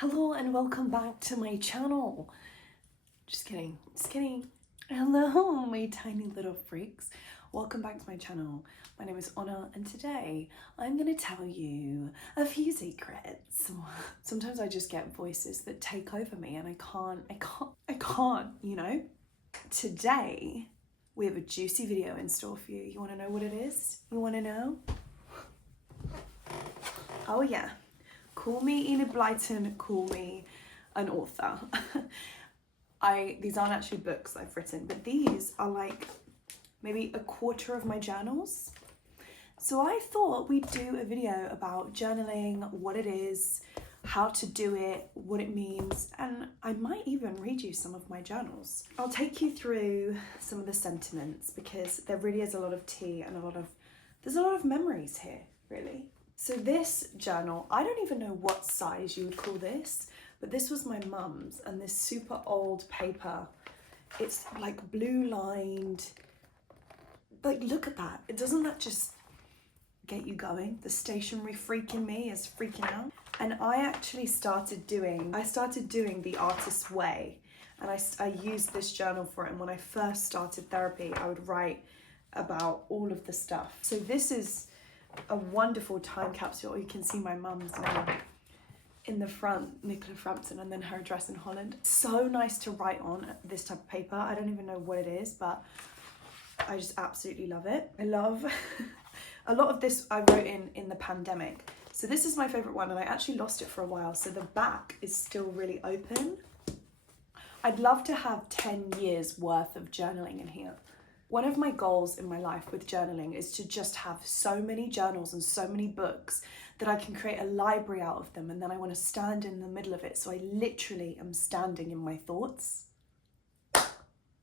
Hello and welcome back to my channel. Just kidding, Hello, my tiny little freaks. Welcome back to my channel. My name is Honor and today I'm gonna tell you a few secrets. Sometimes I just get voices that take over me and I can't, you know? Today, we have a juicy video in store for you. You wanna know what it is? You wanna know? Oh yeah. Call me Enid Blyton, call me an author. These aren't actually books I've written, but these are like maybe a quarter of my journals. So I thought we'd do a video about journaling, what it is, how to do it, what it means, and I might even read you some of my journals. I'll take you through some of the sentiments because there really is a lot of tea and there's a lot of memories here, really. So this journal, I don't even know what size you would call this, but this was my mum's and this super old paper. It's like blue lined. Like, look at that. Doesn't that just get you going? The stationery freak in me is freaking out. And I started doing the artist's way, and I used this journal for it. And when I first started therapy, I would write about all of the stuff. So this is a wonderful time capsule. You can see my mum's name in the front, Nicola Frampton, and then her address in Holland. So nice to write on this type of paper. I don't even know what it is, but I just absolutely love it. I love a lot of this I wrote in the pandemic. So this is my favorite one, and I actually lost it for a while. So the back is still really open. I'd love to have 10 years worth of journaling in here. One of my goals in my life with journaling is to just have so many journals and so many books that I can create a library out of them, and then I want to stand in the middle of it, so I literally am standing in my thoughts.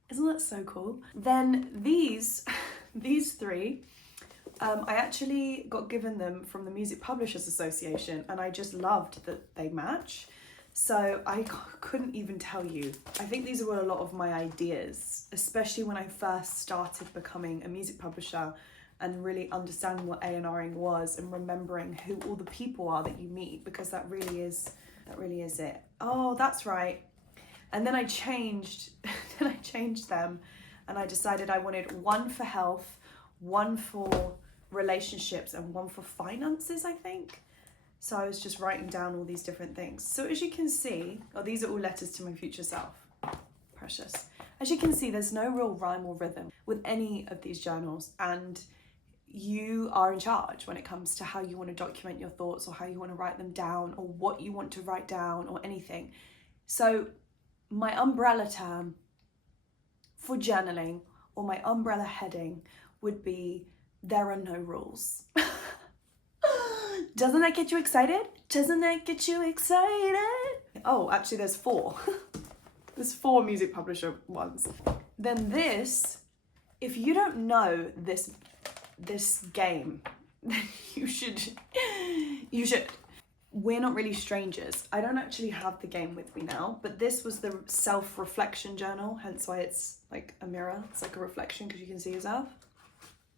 Isn't that so cool? Then these three, I actually got given them from the Music Publishers Association, and I just loved that they match. So I couldn't even tell you. I think these were a lot of my ideas, especially when I first started becoming a music publisher and really understanding what A&Ring was and remembering who all the people are that you meet, because that really is it. Oh, that's right. And then I changed them, and I decided I wanted one for health, one for relationships, and one for finances, I think. So I was just writing down all these different things. So as you can see, these are all letters to my future self. Precious. As you can see, there's no real rhyme or rhythm with any of these journals, and you are in charge when it comes to how you want to document your thoughts or how you want to write them down or what you want to write down or anything. So my umbrella term for journaling, or my umbrella heading, would be there are no rules. Doesn't that get you excited? Doesn't that get you excited? Oh, actually there's 4. There's 4 music publisher ones. Then this, if you don't know this game, then you should. We're not really strangers. I don't actually have the game with me now, but this was the self-reflection journal, hence why it's like a mirror. It's like a reflection because you can see yourself.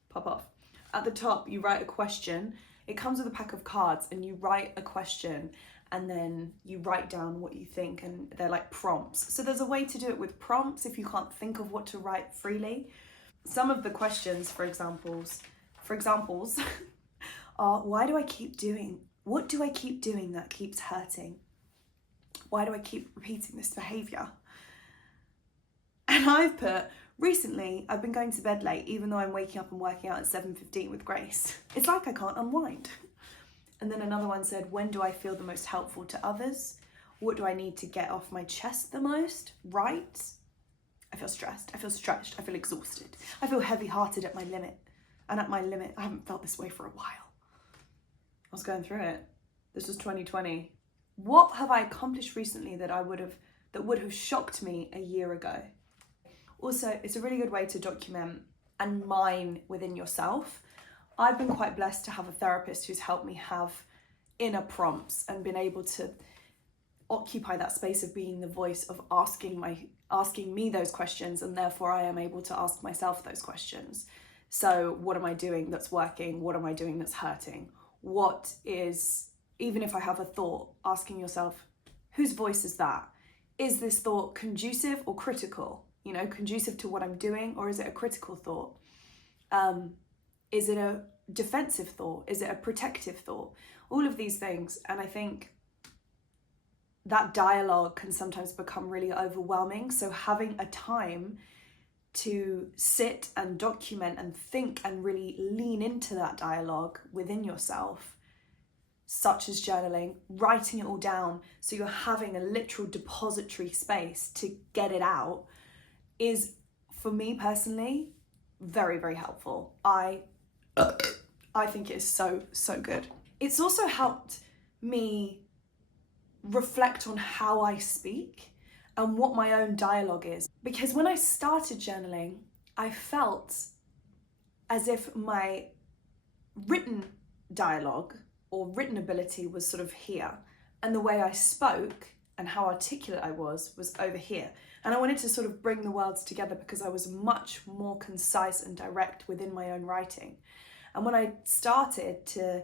Pop off. At the top, you write a question. It comes with a pack of cards, and you write a question and then you write down what you think, and they're like prompts. So there's a way to do it with prompts if you can't think of what to write freely. Some of the questions, for examples are, what do I keep doing that keeps hurting? Why do I keep repeating this behavior? And I've put, recently, I've been going to bed late, even though I'm waking up and working out at 7:15 with Grace. It's like I can't unwind. And then another one said, when do I feel the most helpful to others? What do I need to get off my chest the most? Right? I feel stressed. I feel stretched. I feel exhausted. I feel heavy-hearted at my limit. And at my limit, I haven't felt this way for a while. I was going through it. This was 2020. What have I accomplished recently that would have shocked me a year ago? Also, it's a really good way to document and mine within yourself. I've been quite blessed to have a therapist who's helped me have inner prompts and been able to occupy that space of being the voice of asking me those questions, and therefore I am able to ask myself those questions. So what am I doing that's working? What am I doing that's hurting? What is, even if I have a thought, asking yourself, whose voice is that? Is this thought conducive or critical? You know, conducive to what I'm doing, or is it a critical thought? Is it a defensive thought? Is it a protective thought? All of these things. And I think that dialogue can sometimes become really overwhelming. So having a time to sit and document and think and really lean into that dialogue within yourself, such as journaling, writing it all down, so you're having a literal depository space to get it out, is, for me personally, very, very helpful. I think it is so, so good. It's also helped me reflect on how I speak and what my own dialogue is. Because when I started journaling, I felt as if my written dialogue or written ability was sort of here, and the way I spoke and how articulate I was over here. And I wanted to sort of bring the worlds together because I was much more concise and direct within my own writing. And when I started to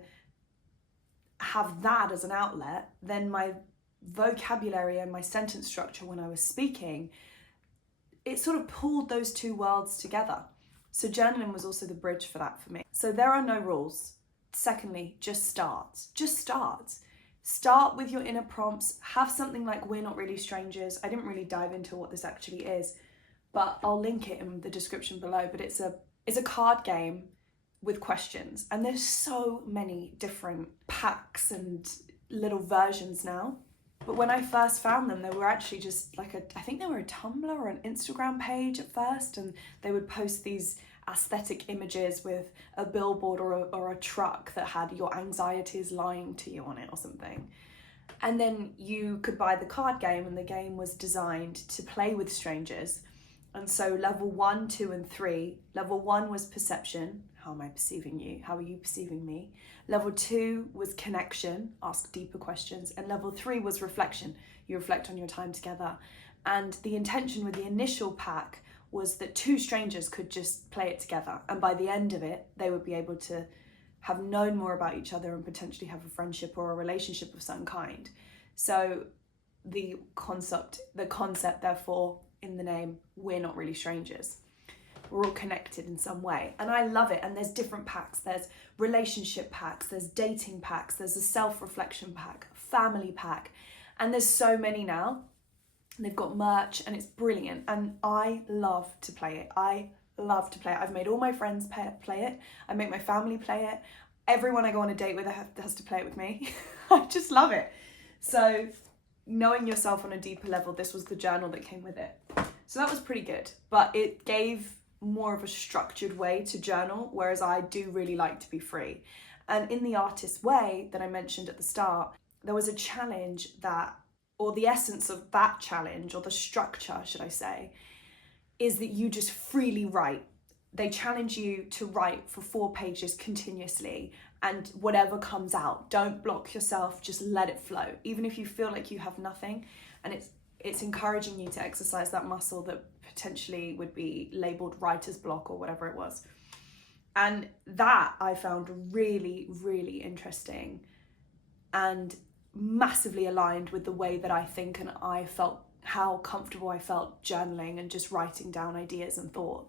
have that as an outlet, then my vocabulary and my sentence structure when I was speaking, it sort of pulled those two worlds together. So journaling was also the bridge for that for me. So there are no rules. Secondly, just start. Just start. Start with your inner prompts. Have something like We're Not Really Strangers. I didn't really dive into what this actually is, but I'll link it in the description below. But it's a card game with questions, and there's so many different packs and little versions now. But when I first found them, they were actually just like I think they were a Tumblr or an Instagram page at first, and they would post these aesthetic images with a billboard or a truck that had your anxieties lying to you on it or something. And then you could buy the card game, and the game was designed to play with strangers. And so level 1, 2, and 3, level 1 was perception. How am I perceiving you? How are you perceiving me? Level 2 was connection, ask deeper questions. And level 3 was reflection. You reflect on your time together. And the intention with the initial pack was that 2 strangers could just play it together. And by the end of it, they would be able to have known more about each other and potentially have a friendship or a relationship of some kind. So the concept, therefore, in the name, We're Not Really Strangers. We're all connected in some way. And I love it. And there's different packs. There's relationship packs, there's dating packs, there's a self-reflection pack, family pack. And there's so many now. They've got merch and it's brilliant. And I love to play it. I've made all my friends play it. I make my family play it. Everyone I go on a date with has to play it with me. I just love it. So knowing yourself on a deeper level, this was the journal that came with it. So that was pretty good, but it gave more of a structured way to journal, whereas I do really like to be free. And in the artist way that I mentioned at the start, there was a challenge that, or the essence of that challenge, or the structure, should I say, is that you just freely write. They challenge you to write for 4 pages continuously, and whatever comes out, don't block yourself, just let it flow, even if you feel like you have nothing. And it's encouraging you to exercise that muscle that potentially would be labeled writer's block or whatever it was. And that I found really, really interesting and massively aligned with the way that I think, and I felt how comfortable I felt journaling and just writing down ideas and thought.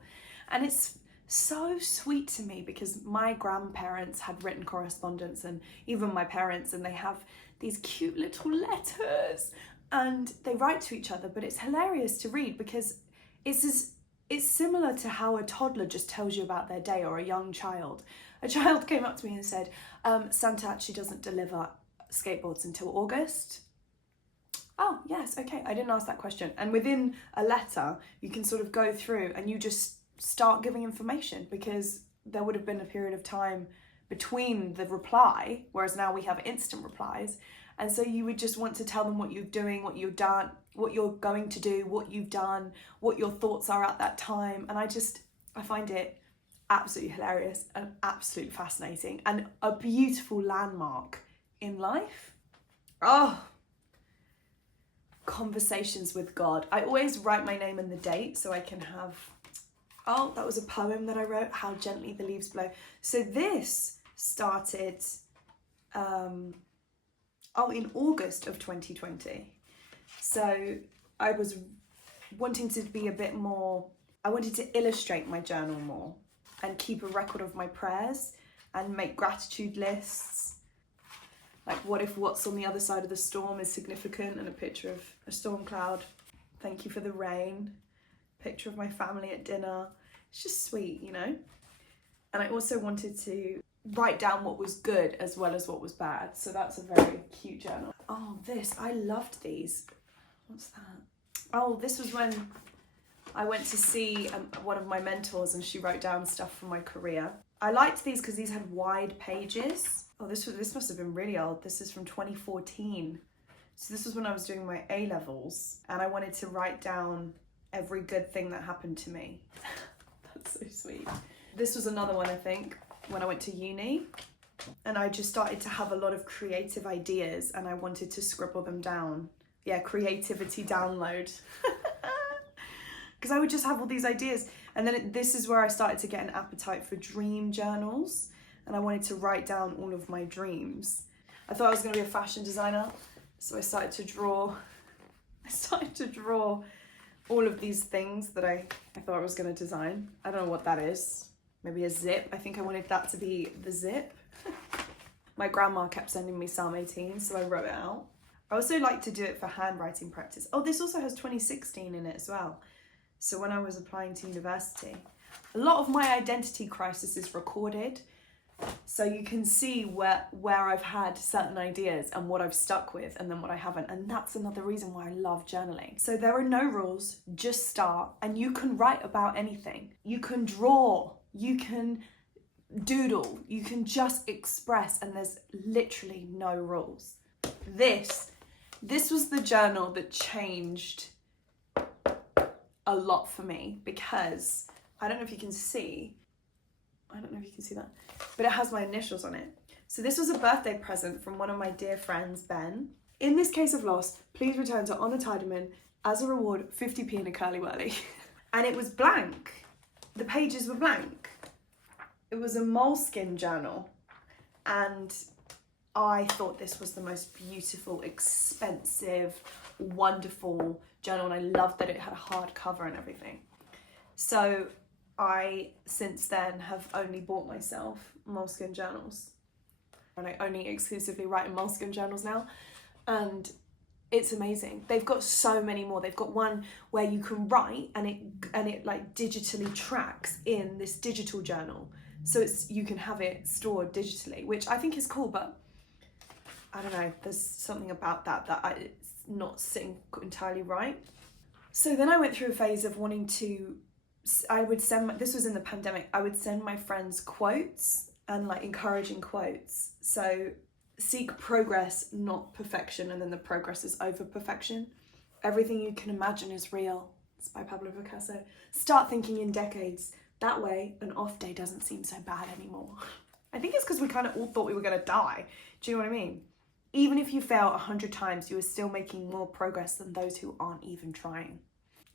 And it's so sweet to me because my grandparents had written correspondence, and even my parents, and they have these cute little letters and they write to each other, but it's hilarious to read because it's similar to how a toddler just tells you about their day, or a young child. A child came up to me and said, Santa actually doesn't deliver skateboards until August. Oh, yes, okay, I didn't ask that question. And within a letter, you can sort of go through and you just start giving information, because there would have been a period of time between the reply, whereas now we have instant replies. And so you would just want to tell them what you're doing, what you've done, what you're going to do, what you've done, what your thoughts are at that time. And I find it absolutely hilarious and absolutely fascinating and a beautiful landmark in life. Oh, conversations with God. I always write my name and the date so I can have, oh, that was a poem that I wrote, How Gently the Leaves Blow. So this started in August of 2020. So I was wanting to be a bit more, I wanted to illustrate my journal more and keep a record of my prayers and make gratitude lists. Like, what if what's on the other side of the storm is significant, and a picture of a storm cloud. Thank you for the rain. Picture of my family at dinner. It's just sweet, you know? And I also wanted to write down what was good as well as what was bad. So that's a very cute journal. Oh, I loved these. What's that? Oh, this was when I went to see one of my mentors, and she wrote down stuff from my career. I liked these because these had wide pages. Oh, this must have been really old. This is from 2014. So this was when I was doing my A-levels, and I wanted to write down every good thing that happened to me. That's so sweet. This was another one, I think, when I went to uni, and I just started to have a lot of creative ideas, and I wanted to scribble them down. Yeah, creativity download. Because I would just have all these ideas. And then this is where I started to get an appetite for dream journals, and I wanted to write down all of my dreams. I thought I was going to be a fashion designer, so I started to draw all of these things that I thought I was going to design. I don't know what that is. Maybe a zip. I think I wanted that to be the zip. My grandma kept sending me Psalm 18, so I wrote it out. I also like to do it for handwriting practice. Oh, this also has 2016 in it as well. So when I was applying to university, a lot of my identity crisis is recorded. So you can see where I've had certain ideas and what I've stuck with and then what I haven't. And that's another reason why I love journaling. So there are no rules, just start, and you can write about anything. You can draw, you can doodle, you can just express, and there's literally no rules. This was the journal that changed a lot for me, because I don't know if you can see that, but it has my initials on it. So this was a birthday present from one of my dear friends, Ben. In this case of loss, please return to Honor Tidyman. As a reward, 50p in a curly whirly. And it was blank. The pages were blank. It was a moleskin journal, and I thought this was the most beautiful, expensive, wonderful journal, and I loved that it had a hard cover and everything. So I, since then, have only bought myself moleskin journals, and I only exclusively write in moleskin journals now, and it's amazing. They've got so many more. They've got one where you can write and it like digitally tracks in this digital journal, so you can have it stored digitally, which I think is cool, but I don't know, there's something about that it's not sitting entirely right. So then I went through a phase of wanting to, this was in the pandemic, I would send my friends quotes and like encouraging quotes. So seek progress, not perfection, and then the progress is over perfection. Everything you can imagine is real. It's by Pablo Picasso. Start thinking in decades. That way, an off day doesn't seem so bad anymore. I think it's because we kind of all thought we were going to die. Do you know what I mean? Even if you fail 100 times, you are still making more progress than those who aren't even trying.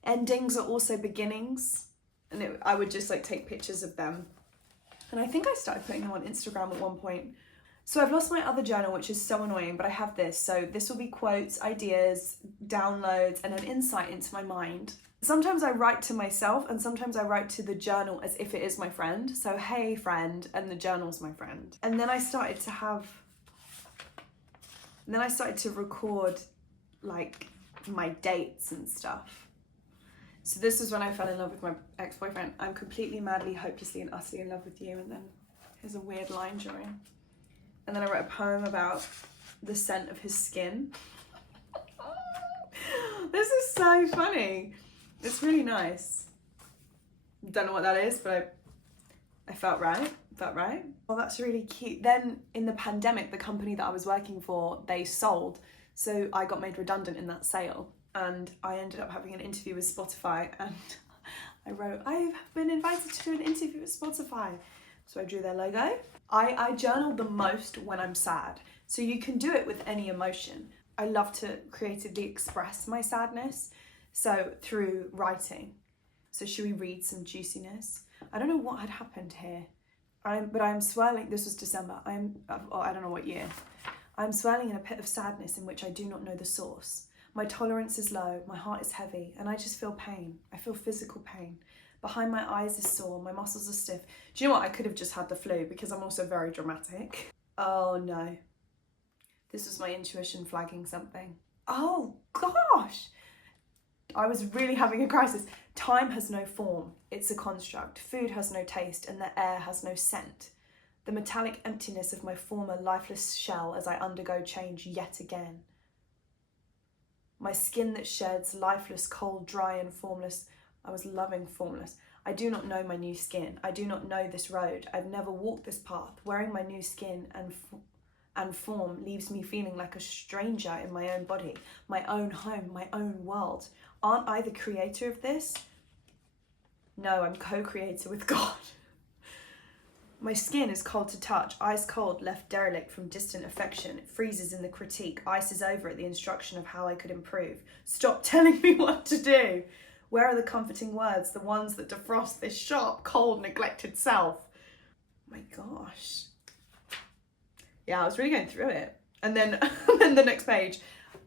Endings are also beginnings. And I would just like take pictures of them. And I think I started putting them on Instagram at one point. So I've lost my other journal, which is so annoying, but I have this. So this will be quotes, ideas, downloads, and an insight into my mind. Sometimes I write to myself, and sometimes I write to the journal as if it is my friend. So, hey friend, and the journal's my friend. And then I started to record like my dates and stuff. So this is when I fell in love with my ex-boyfriend. I'm completely, madly, hopelessly, and utterly in love with you. And then here's a weird line drawing. And then I wrote a poem about the scent of his skin. This is so funny. It's really nice. Don't know what that is, but I felt right. Well, that's really cute. Then in the pandemic, the company that I was working for, they sold. So I got made redundant in that sale. And I ended up having an interview with Spotify, and I wrote, I've been invited to do an interview with Spotify. So I drew their logo. I journal the most when I'm sad. So you can do it with any emotion. I love to creatively express my sadness. So through writing. So should we read some juiciness? I don't know what had happened here. But I'm swirling, this was December. I don't know what year. I'm swirling in a pit of sadness in which I do not know the source. My tolerance is low, my heart is heavy, and I just feel pain. I feel physical pain. Behind my eyes is sore, my muscles are stiff. Do you know what? I could have just had the flu because I'm also very dramatic. Oh no. This was my intuition flagging something. Oh gosh! I was really having a crisis. Time has no form, it's a construct. Food has no taste and the air has no scent. The metallic emptiness of my former lifeless shell as I undergo change yet again. My skin that sheds, lifeless, cold, dry and formless. I was loving formless. I do not know my new skin. I do not know this road. I've never walked this path. Wearing my new skin and form leaves me feeling like a stranger in my own body, my own home, my own world. Aren't I the creator of this? No, I'm co-creator with God. My skin is cold to touch, ice cold, left derelict from distant affection. It freezes in the critique, ices over at the instruction of how I could improve. Stop telling me what to do. Where are the comforting words, the ones that defrost this sharp, cold, neglected self? My gosh. Yeah, I was really going through it. And then, then the next page,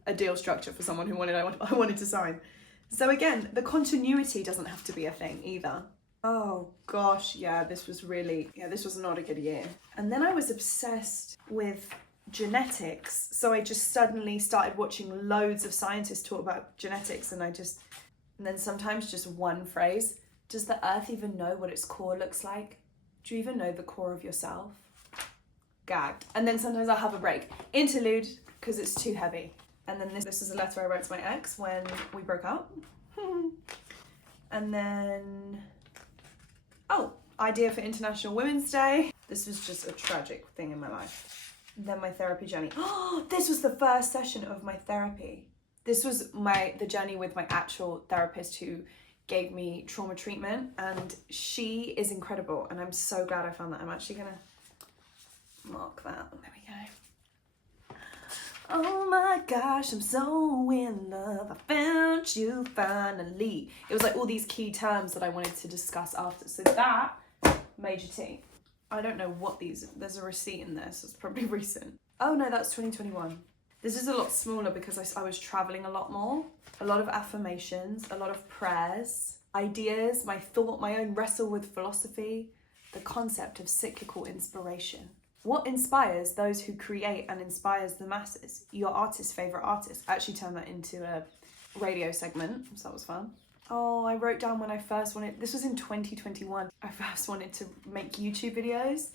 a deal structure for someone who I wanted to sign. So again, the continuity doesn't have to be a thing either. Oh gosh, yeah, this was not a good year. And then I was obsessed with genetics. So I just suddenly started watching loads of scientists talk about genetics and then sometimes just one phrase. Does the earth even know what its core looks like? Do you even know the core of yourself? Gagged. And then sometimes I'll have a break. Interlude, because it's too heavy. And then this is a letter I wrote to my ex when we broke up. And then, idea for International Women's Day. This was just a tragic thing in my life. Then my therapy journey. Oh, this was the first session of my therapy. This was the journey with my actual therapist who gave me trauma treatment, and she is incredible, and I'm so glad I found that. I'm actually gonna mark that. There we go. Oh my gosh, I'm so in love. I found you finally. It was like all these key terms that I wanted to discuss after. So that, major T. I don't know what there's a receipt in there, so it's probably recent. Oh no, that's 2021. This is a lot smaller because I was traveling a lot more. A lot of affirmations, a lot of prayers, ideas, my own wrestle with philosophy, the concept of cyclical inspiration. What inspires those who create and inspires the masses? Your artist's favourite artist. I actually turned that into a radio segment, so that was fun. Oh, I wrote down when I first wanted, this was in 2021, I first wanted to make YouTube videos,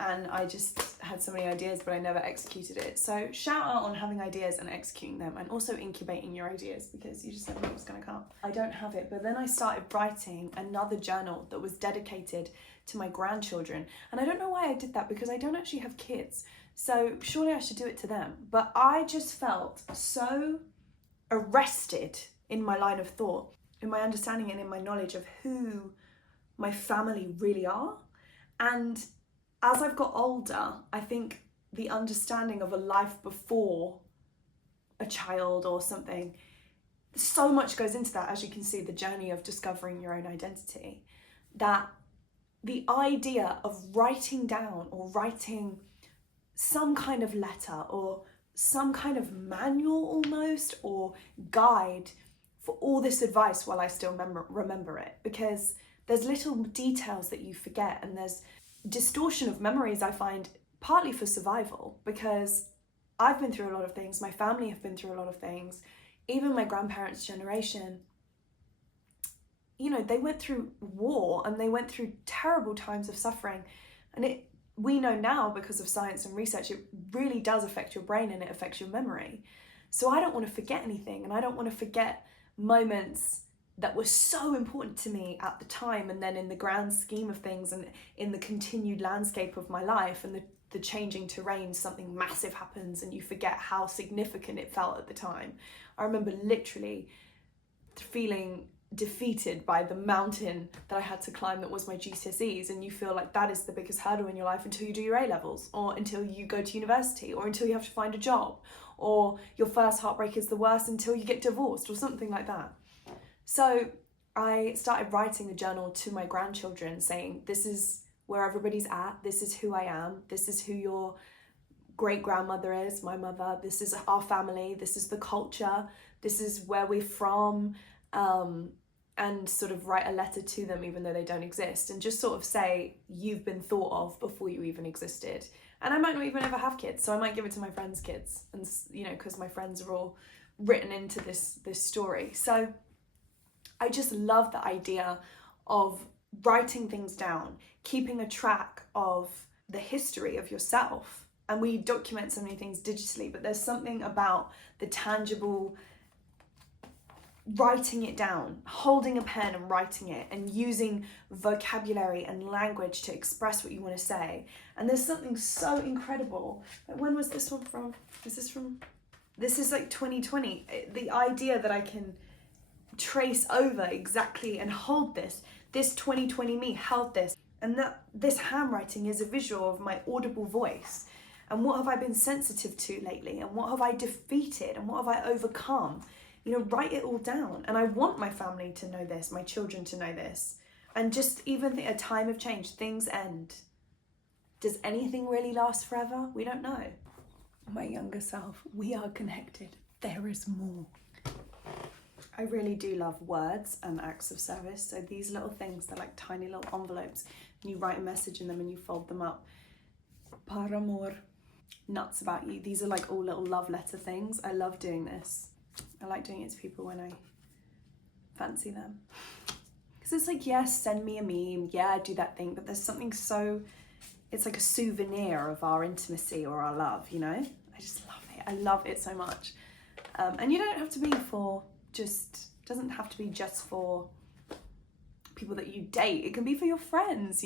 and I just had so many ideas, but I never executed it. So shout out on having ideas and executing them, and also incubating your ideas, because you just never know what's gonna come. I don't have it, but then I started writing another journal that was dedicated to my grandchildren. And I don't know why I did that, because I don't actually have kids. So surely I should do it to them. But I just felt so arrested in my line of thought, in my understanding and in my knowledge of who my family really are. And as I've got older, I think the understanding of a life before a child or something, so much goes into that, as you can see, the journey of discovering your own identity, that the idea of writing down or writing some kind of letter or some kind of manual almost, or guide for all this advice while I still remember it, because there's little details that you forget, and there's distortion of memories, I find, partly for survival, because I've been through a lot of things, my family have been through a lot of things, even my grandparents' generation, you know, they went through war and they went through terrible times of suffering, and we know now, because of science and research, it really does affect your brain and it affects your memory. So I don't want to forget anything, and I don't want to forget moments that were so important to me at the time, and then in the grand scheme of things and in the continued landscape of my life and the changing terrain, something massive happens and you forget how significant it felt at the time. I remember literally feeling defeated by the mountain that I had to climb that was my GCSEs, and you feel like that is the biggest hurdle in your life until you do your A-levels, or until you go to university, or until you have to find a job, or your first heartbreak is the worst until you get divorced, or something like that. So I started writing a journal to my grandchildren saying, this is where everybody's at, this is who I am, this is who your great-grandmother is, my mother, this is our family, this is the culture, this is where we're from, and sort of write a letter to them even though they don't exist, and just sort of say, you've been thought of before you even existed. And I might not even ever have kids, so I might give it to my friends' kids, and because my friends are all written into this story. So I just love the idea of writing things down, keeping a track of the history of yourself. And we document so many things digitally, but there's something about the tangible writing it down, holding a pen and writing it, and using vocabulary and language to express what you want to say. And there's something so incredible. When was this one from? This is like 2020. The idea that I can trace over exactly and hold this 2020 me held this, and that this handwriting is a visual of my audible voice. And what have I been sensitive to lately? And what have I defeated? And what have I overcome? Write it all down. And I want my family to know this, my children to know this. And just even at a time of change, things end. Does anything really last forever? We don't know. My younger self, we are connected. There is more. I really do love words and acts of service. So these little things, they're like tiny little envelopes. And you write a message in them and you fold them up. Par amor. Nuts about you. These are like all little love letter things. I love doing this. I like doing it to people when I fancy them. Because it's like, yes, send me a meme. Yeah, do that thing. But there's something so, it's like a souvenir of our intimacy or our love, I just love it. I love it so much. And you don't have to be doesn't have to be just for people that you date. It can be for your friends,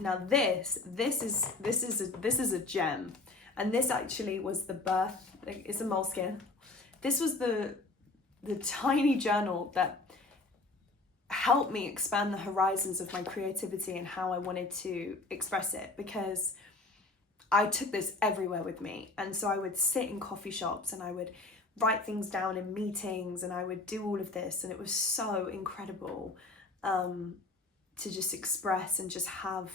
Now this is a gem. And this actually was the birth, it's a moleskin. This was the tiny journal that helped me expand the horizons of my creativity and how I wanted to express it, because I took this everywhere with me. And so I would sit in coffee shops and I would write things down in meetings and I would do all of this. And it was so incredible to just express and just have,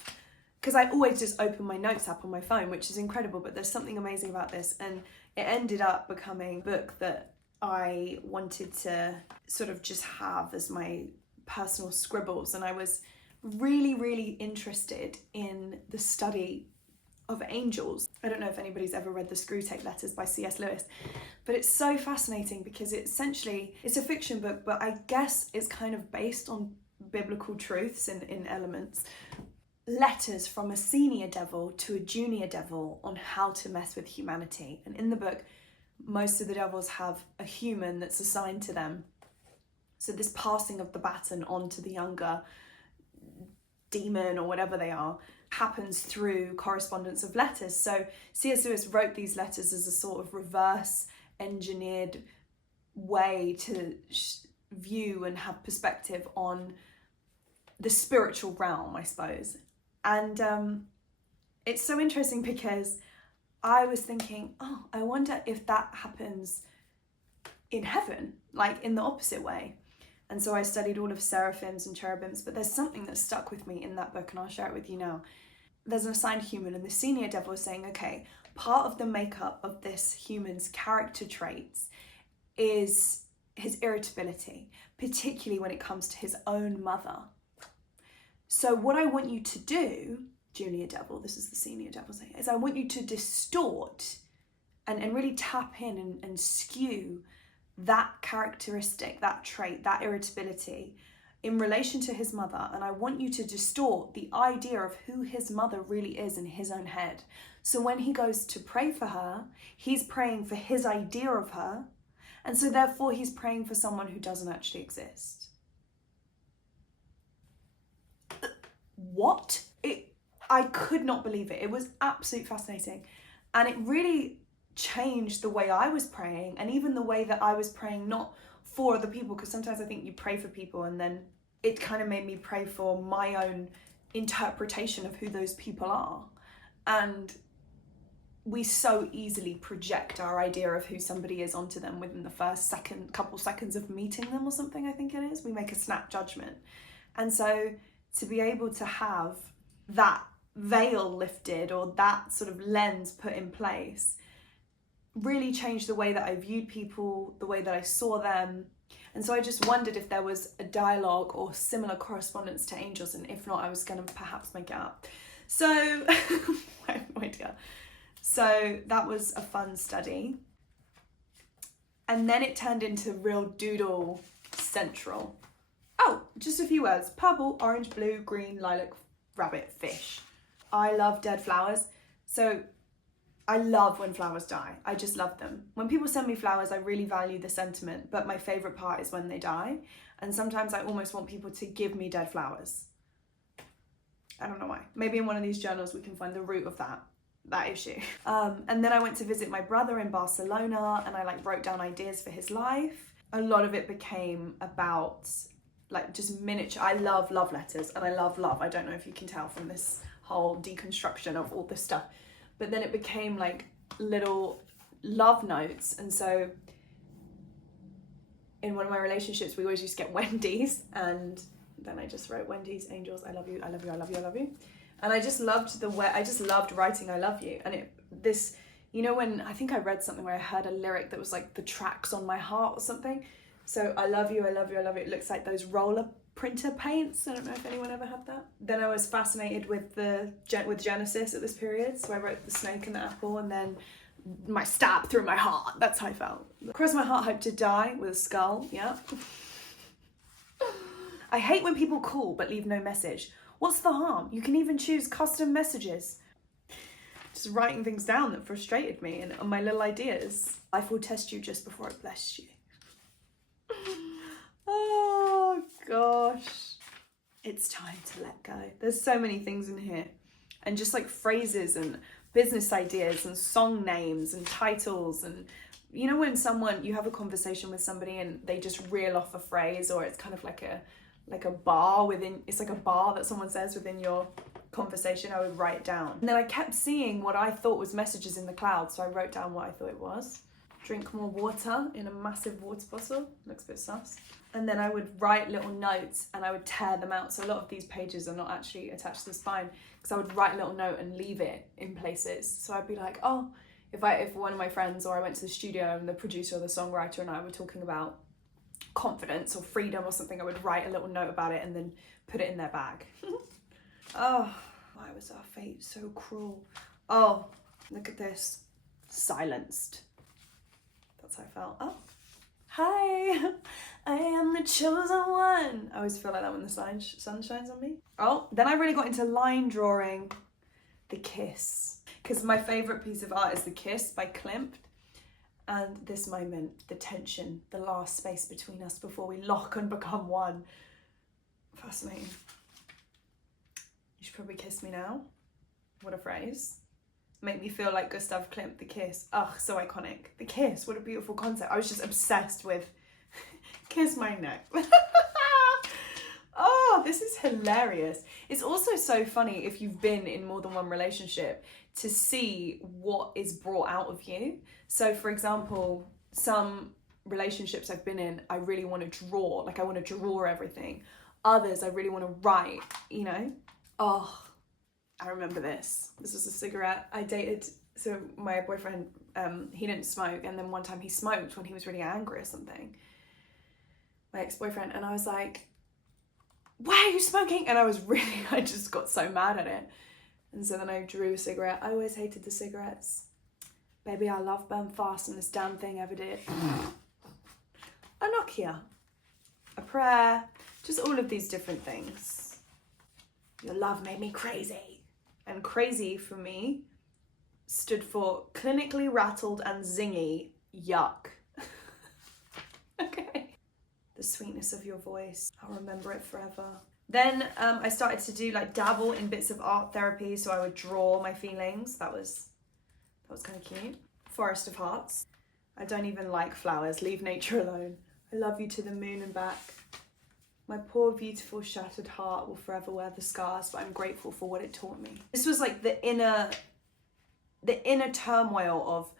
because I always just open my notes app on my phone, which is incredible, but there's something amazing about this. And it ended up becoming a book that I wanted to sort of just have as my personal scribbles. And I was really, really interested in the study of angels. I don't know if anybody's ever read the Screwtape Letters by C.S. Lewis, but it's so fascinating because it's a fiction book, but I guess it's kind of based on biblical truths in elements. Letters from a senior devil to a junior devil on how to mess with humanity. And in the book, most of the devils have a human that's assigned to them. So this passing of the baton on to the younger demon or whatever they are happens through correspondence of letters. So C.S. Lewis wrote these letters as a sort of reverse engineered way to view and have perspective on the spiritual realm, I suppose. And it's so interesting because I was thinking, I wonder if that happens in heaven, like in the opposite way. And so I studied all of seraphims and cherubims, but there's something that stuck with me in that book, and I'll share it with you now. There's an assigned human, and the senior devil is saying, okay, part of the makeup of this human's character traits is his irritability, particularly when it comes to his own mother. So what I want you to do, junior devil, this is the senior devil saying, is I want you to distort and really tap in and skew that characteristic, that trait, that irritability in relation to his mother. And I want you to distort the idea of who his mother really is in his own head. So when he goes to pray for her, he's praying for his idea of her. And so therefore he's praying for someone who doesn't actually exist. What? I could not believe it. It was absolutely fascinating. And it really changed the way I was praying, and even the way that I was praying not for other people, because sometimes I think you pray for people and then it kind of made me pray for my own interpretation of who those people are. And we so easily project our idea of who somebody is onto them within the first couple seconds of meeting them or something, I think it is. We make a snap judgment. And so to be able to have that veil lifted or that sort of lens put in place really changed the way that I viewed people, the way that I saw them. And so I just wondered if there was a dialogue or similar correspondence to angels, and if not, I was going to perhaps make it up. So I have no idea. So that was a fun study. And then it turned into real doodle central. Oh, just a few words: purple, orange, blue, green, lilac, rabbit, fish. I love dead flowers. So I love when flowers die. I just love them. When people send me flowers, I really value the sentiment, but my favorite part is when they die. And sometimes I almost want people to give me dead flowers. I don't know why. Maybe in one of these journals we can find the root of that issue. And then I went to visit my brother in Barcelona, and I like wrote down ideas for his life. A lot of it became about like just miniature. I love love letters and I love love. I don't know if you can tell from this whole deconstruction of all this stuff. But then it became like little love notes. And so in one of my relationships, we always used to get Wendy's, and then I just wrote, Wendy's, angels, I love you, I love you, I love you, I love you. And I just loved the way, I just loved writing I love you. And you know, when I think I read something where I heard a lyric that was like the tracks on my heart or something. So I love you, I love you, I love you. It looks like those roller printer paints. I don't know if anyone ever had that. Then I was fascinated with Genesis at this period. So I wrote the snake and the apple, and then my stab through my heart. That's how I felt. Across my heart, hope to die with a skull. Yeah. I hate when people call but leave no message. What's the harm? You can even choose custom messages. Just writing things down that frustrated me and my little ideas. Life will test you just before it blesses you. Oh gosh. It's time to let go. There's so many things in here. And just like phrases and business ideas and song names and titles. And you know when you have a conversation with somebody and they just reel off a phrase, or it's kind of like a bar within, it's like a bar that someone says within your conversation. I would write it down. And then I kept seeing what I thought was messages in the clouds, so I wrote down what I thought it was. Drink more water in a massive water bottle. Looks a bit sus. And then I would write little notes and I would tear them out. So a lot of these pages are not actually attached to the spine, because I would write a little note and leave it in places. So I'd be like, oh, if one of my friends, or I went to the studio and the producer or the songwriter and I were talking about confidence or freedom or something, I would write a little note about it and then put it in their bag. Oh, why was our fate so cruel? Oh, look at this. Silenced. That's how I felt. Oh, hi, I am the chosen one. I always feel like that when the sun shines on me. Oh, then I really got into line drawing. The Kiss. Because my favourite piece of art is The Kiss by Klimt. And this moment, the tension, the last space between us before we lock and become one. Fascinating. You should probably kiss me now. What a phrase. Make me feel like Gustav Klimt, The Kiss. Ugh, so iconic. The Kiss, what a beautiful concept. I was just obsessed with kiss my neck. Oh, this is hilarious. It's also so funny if you've been in more than one relationship to see what is brought out of you. So for example, some relationships I've been in, I really want to draw, like I want to draw everything. Others, I really want to write, you know? Oh, I remember this. This was a cigarette I dated. So my boyfriend, he didn't smoke. And then one time he smoked when he was really angry or something. My ex-boyfriend. And I was like, why are you smoking? And I just got so mad at it. And so then I drew a cigarette. I always hated the cigarettes. Baby, our love burned fast and this damn thing ever did. A Nokia. A prayer. Just all of these different things. Your love made me crazy. And crazy for me stood for clinically rattled and zingy. Yuck. Okay. The sweetness of your voice. I'll remember it forever. Then I started to do dabble in bits of art therapy. So I would draw my feelings. That was kind of cute. Forest of Hearts. I don't even like flowers. Leave nature alone. I love you to the moon and back. My poor, beautiful, shattered heart will forever wear the scars, but I'm grateful for what it taught me. This was like the inner turmoil of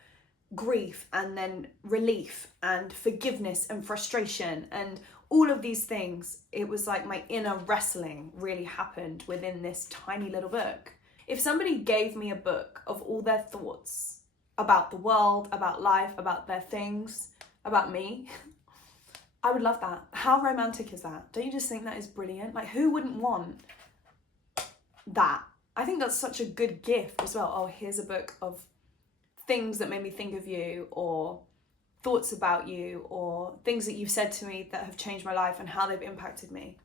grief and then relief and forgiveness and frustration and all of these things. It was like my inner wrestling really happened within this tiny little book. If somebody gave me a book of all their thoughts about the world, about life, about their things, about me, I would love that. How romantic is that? Don't you just think that is brilliant? Like, who wouldn't want that? I think that's such a good gift as well. Oh, here's a book of things that made me think of you, or thoughts about you, or things that you've said to me that have changed my life and how they've impacted me.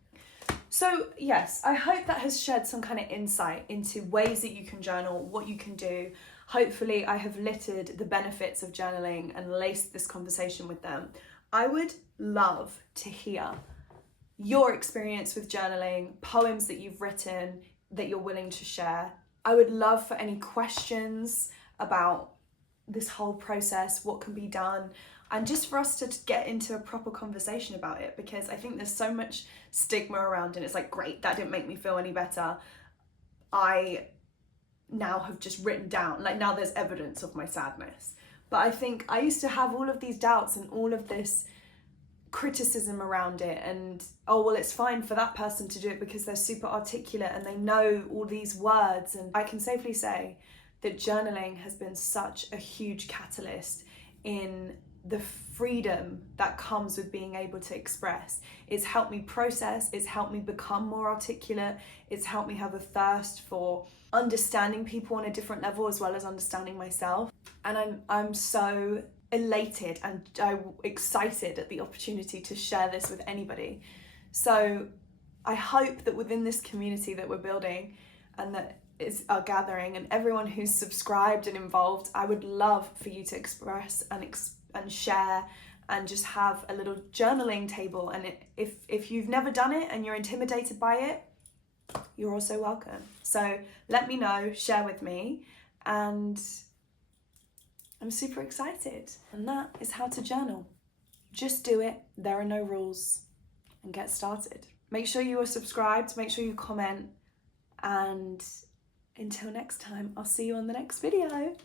So yes, I hope that has shed some kind of insight into ways that you can journal, what you can do. Hopefully I have littered the benefits of journaling and laced this conversation with them. I would love to hear your experience with journaling, poems that you've written that you're willing to share. I would love for any questions about this whole process, what can be done, and just for us to get into a proper conversation about it, because I think there's so much stigma around it. It's like, great, that didn't make me feel any better. I now have just written down, like, now there's evidence of my sadness. But I think I used to have all of these doubts and all of this criticism around it, and oh, well, it's fine for that person to do it because they're super articulate and they know all these words. And I can safely say that journaling has been such a huge catalyst in the freedom that comes with being able to express. It's helped me process, it's helped me become more articulate, it's helped me have a thirst for understanding people on a different level as well as understanding myself. And I'm so elated and excited at the opportunity to share this with anybody. So I hope that within this community that we're building and that is our gathering, and everyone who's subscribed and involved, I would love for you to express and share and just have a little journaling table. And if you've never done it and you're intimidated by it, you're also welcome. So let me know, share with me, and I'm super excited. And that is how to journal. Just do it. There are no rules, and get started. Make sure you are subscribed, make sure you comment, and until next time, I'll see you on the next video.